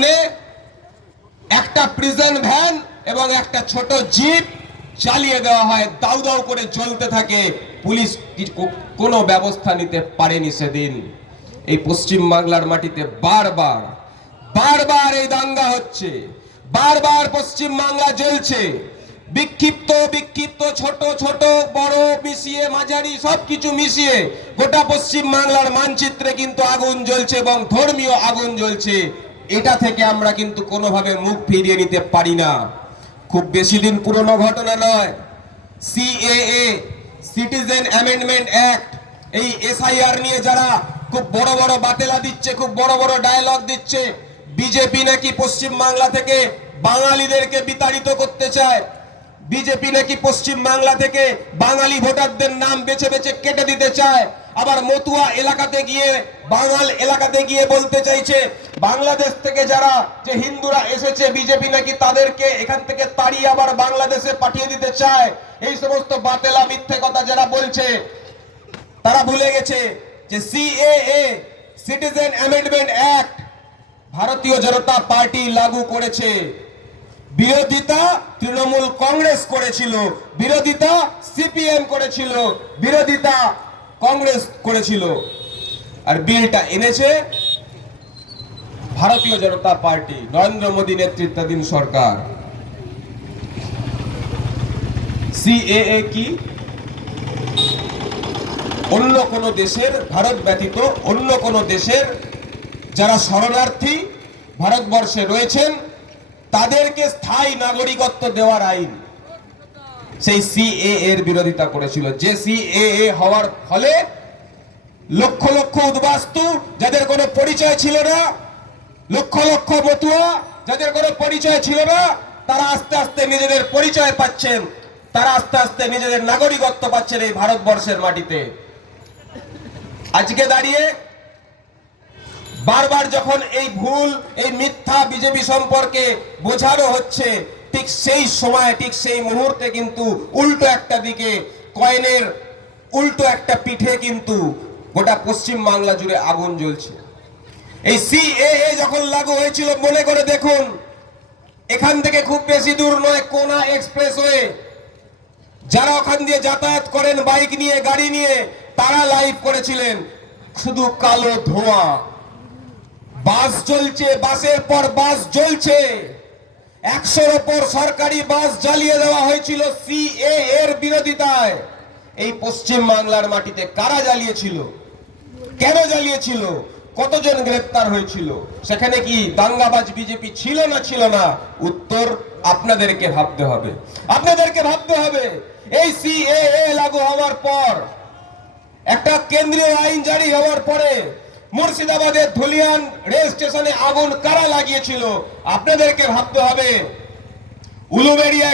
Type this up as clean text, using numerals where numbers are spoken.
সামনে একটা prison van এবং একটা ছোট জিপ চালিয়ে দেওয়া হয়, দাউ দাউ করে জ্বলতে থাকে। পুলিশ কোনো ব্যবস্থা নিতে পারেনি সেদিন। এই পশ্চিম বাংলার মাটিতে বারবার বারবার এই দাঙ্গা হচ্ছে, বারবার পশ্চিম বাংলা জ্বলছে। বিক্ষিপ্ত বিক্ষিপ্ত ছোট ছোট বড় মিশিয়ে মাঝারি সবকিছু মিশিয়ে গোটা পশ্চিম বাংলার মানচিত্রে কিন্তু আগুন জ্বলছে এবং ধর্মীয় আগুন জ্বলছে। এটা থেকে আমরা কিন্তু কোনোভাবে মুখ ফিরিয়ে নিতে পারি না। খুব বেশি দিন পুরনো ঘটনা নয়, সিএএ সিটিজেন অ্যামেন্ডমেন্ট অ্যাক্ট, এই এসআইআর নিয়ে যারা খুব বড় বড় বাতেলা দিচ্ছে, খুব বড় বড় ডায়লগ দিচ্ছে, বিজেপি নাকি পশ্চিম বাংলা থেকে বাঙালিদেরকে বিতাড়িত করতে চায়, বিজেপি নাকি পশ্চিম বাংলা থেকে বাঙালি ভোটারদের নাম বেছে বেছে কেটে দিতে চায়। আবার মতুয়া এলাকাতে গিয়ে বাঙাল এলাকাতে গিয়ে বলতে চাইছে বাংলাদেশ থেকে যারা যে হিন্দুরা এসেছে বিজেপি নাকি তাদেরকে এখান থেকে তাড়িয়ে আবার বাংলাদেশে পাঠিয়ে দিতে চায়। এই সমস্ত বাতেলা মিথ্যে কথা যারা বলছে তারা ভুলে গেছে যে সিএএ সিটিজেন অ্যামেন্ডমেন্ট অ্যাক্ট ভারতীয় জনতা পার্টি লাগু করেছে। বিরোধিতা তৃণমূল কংগ্রেস করেছিল, বিরোধিতা সিপিএম করেছিল, বিরোধিতা কংগ্রেস করেছিল, আর বিলটা এনেছে ভারতীয় জনতা পার্টি, নরেন্দ্র মোদী নেতৃত্বাধীন সরকার। সিএএ কি অন্য কোন দেশের, ভারত ব্যতীত অন্য কোন দেশের যারা শরণার্থী ভারতবর্ষে রয়েছেন তাদেরকে স্থায়ী নাগরিকত্ব দেওয়ার আইন। সেই সিএএ এর বিরোধিতা করেছিল, যে সিএএ হওয়ার ফলে লক্ষ লক্ষ উদ্বাস্তু যাদের কোনো পরিচয় ছিল না, লক্ষ লক্ষ মতুয়া যাদের কোনো পরিচয় ছিল না, তারা আস্তে আস্তে নিজেদের পরিচয় পাচ্ছেন, তারা আস্তে আস্তে নিজেদের নাগরিকত্ব পাচ্ছেন এই ভারতবর্ষের মাটিতে। আজকে দাঁড়িয়ে বারবার যখন এই ভুল এই মিথ্যা বিজেপি সম্পর্কে বোঝানো হচ্ছে, ঠিক সেই সময় ঠিক সেই মুহূর্তে কিন্তু উল্টো একটা দিকে কয়েনের উল্টো একটা পিঠে কিন্তু গোটা পশ্চিম বাংলা জুড়ে আগুন জ্বলছে। এই সিএএ যখন লাগু হয়েছিল মনে করে দেখুন, এখান থেকে খুব বেশি দূর নয় কোনা এক্সপ্রেসওয়ে, যারা ওখান দিয়ে যাতায়াত করেন বাইক নিয়ে গাড়ি নিয়ে তারা লাইভ করেছিলেন শুধু কালো ধোঁয়া, বাস চলছে, বাসের পর বাস জ্বলছে। 100-র উপর সরকারি বাস জ্বালিয়ে দেওয়া হয়েছিল সিএএ এর বিরোধিতায়। এই পশ্চিম বাংলার মাটিতে কারা জ্বালিয়েছিল, কেন জ্বালিয়েছিল, কতজন গ্রেফতার হয়েছিল, সেখানে কি দাঙ্গাবাজ বিজেপি ছিল না ছিল না? উত্তর আপনাদেরকে ভাবতে হবে, আপনাদেরকে ভাবতে হবে। এই সিএএ লাগু হওয়ার পর, একটা কেন্দ্রীয় আইন জারি হওয়ার পরে মুর্শিদাবাদের ধুলিয়ান রেল স্টেশনে আগুন কারা লাগিয়েছিল আপনাদেরকে ভাবতে হবে। উলুবেড়িয়া